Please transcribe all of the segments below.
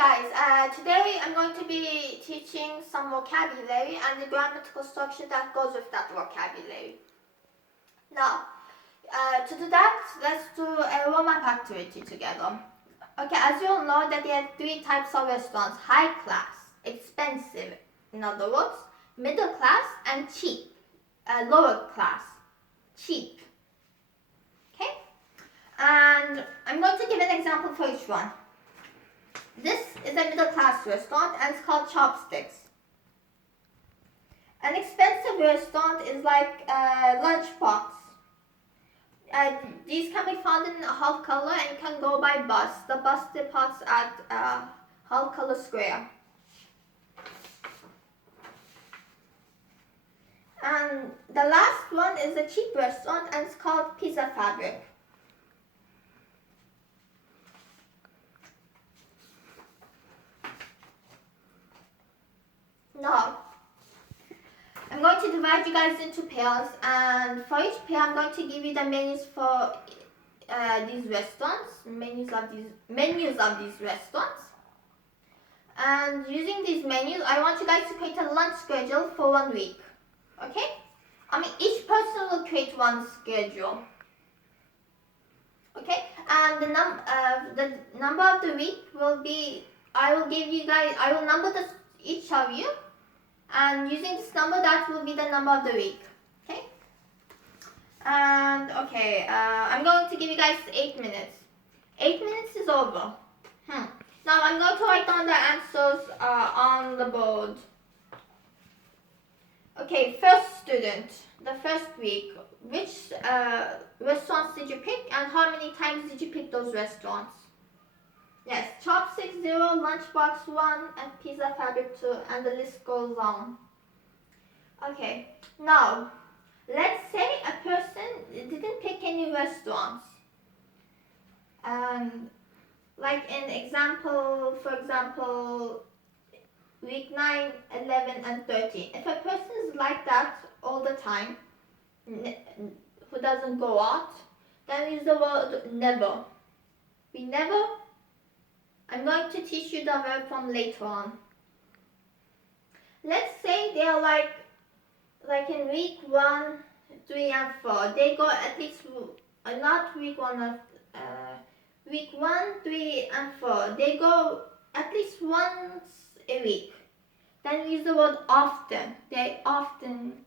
guys, today I'm going to be teaching some vocabulary and the grammatical structure that goes with that vocabulary. Now, to do that, let's do a warm-up activity together. Okay, as you all know that there are three types of restaurants: high class, expensive, in other words, middle class, and cheap, lower class, cheap. Okay, and I'm going to give an example for each one. This is a middle class restaurant and it's called Chopsticks. An expensive restaurant is like Lunchbox. These can be found in Hull Color and can go by bus. The bus departs at Hull Color Square. And the last one is a cheap restaurant and it's called Pizza Fabric. Now, I'm going to divide you guys into pairs, and for each pair I'm going to give you the menus for these restaurants, menus of these restaurants. And using these menus, I want you guys to create a lunch schedule for 1 week. Okay? I mean, each person will create one schedule. Okay? And the number of the week will be, I will number each of you. And using this number, that will be the number of the week. Okay? And okay, I'm going to give you guys 8 minutes. 8 minutes is over. Now I'm going to write down the answers on the board. Okay, first student, the first week. Which restaurants did you pick and how many times did you pick those restaurants? Yes, Chopsticks 0, Lunchbox 1, and Pizza Fabric 2, and the list goes on. Okay, now, let's say a person didn't pick any restaurants. Like for example, week 9, 11, and 13. If a person is like that all the time, who doesn't go out, then use the word never. We never. I'm going to teach you the verb form later on. Let's say they are like in week 1, 3, and 4. They go at least, not week 1, week 1, 3, and 4. They go at least once a week. Then use the word often. They often,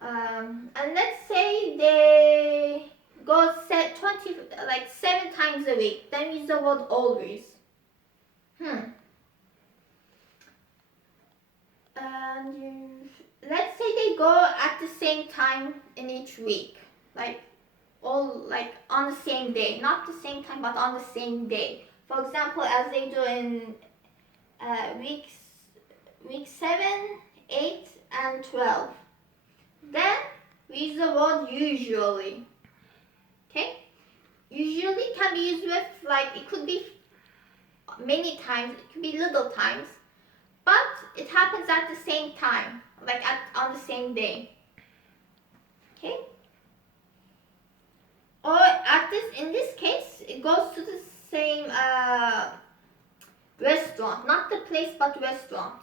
and let's say they go 7 times a week. Then use the word always. And let's say they go at the same time in each week, on the same day, not the same time, but on the same day. For example, as they do in week 7, 8, and 12. Then we use the word usually. Okay? Usually can be used with, it could be many times, it could be little times, but it happens at the same time, on the same day. Okay? Or in this case, it goes to the same restaurant, not the place, but restaurant.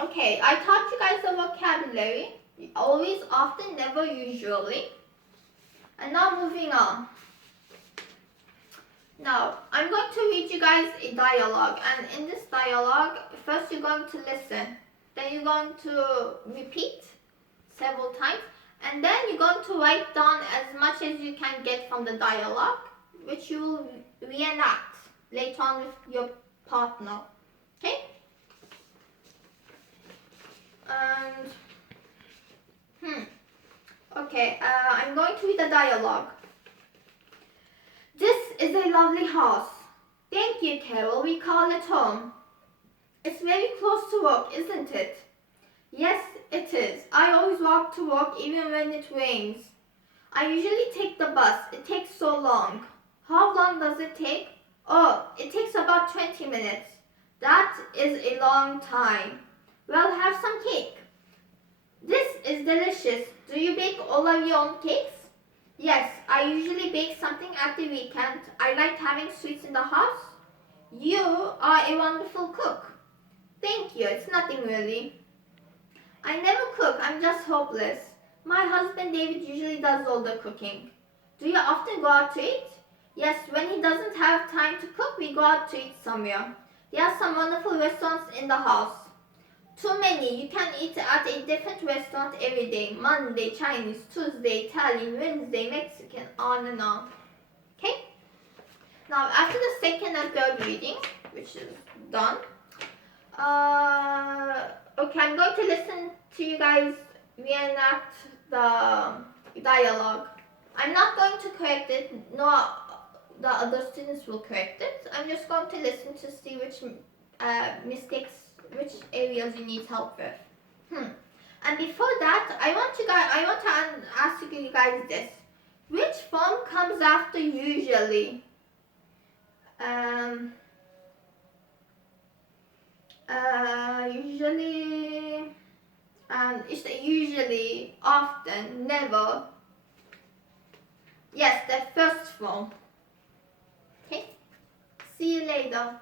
Okay, I taught you guys the vocabulary. Always, often, never, usually. And now moving on. Now, I'm going to read you guys a dialogue. And in this dialogue, first you're going to listen. Then you're going to repeat several times. And then you're going to write down as much as you can get from the dialogue, which you will reenact later on with your partner. Okay? Okay, I'm going to read the dialogue. This is a lovely house. Thank you, Carol. We call it home. It's very close to work, isn't it? Yes, it is. I always walk to work even when it rains. I usually take the bus. It takes so long. How long does it take? Oh, it takes about 20 minutes. That is a long time. Well, have some cake. This is delicious. Do you bake all of your own cakes? Yes, I usually bake something at the weekend. I like having sweets in the house. You are a wonderful cook. Thank you, it's nothing really. I never cook, I'm just hopeless. My husband David usually does all the cooking. Do you often go out to eat? Yes, when he doesn't have time to cook, we go out to eat somewhere. There are some wonderful restaurants in the house. Too many. You can eat at a different restaurant every day. Monday, Chinese, Tuesday, Italian, Wednesday, Mexican, on and on. Okay? Now, after the second and third reading, which is done, okay, I'm going to listen to you guys reenact the dialogue. I'm not going to correct it, nor the other students will correct it. I'm just going to listen to see which mistakes, which areas you need help with. And before that, I want to ask you guys this: which form comes after usually? Usually, is it usually, often, never? Yes, the first form. Okay. See you later.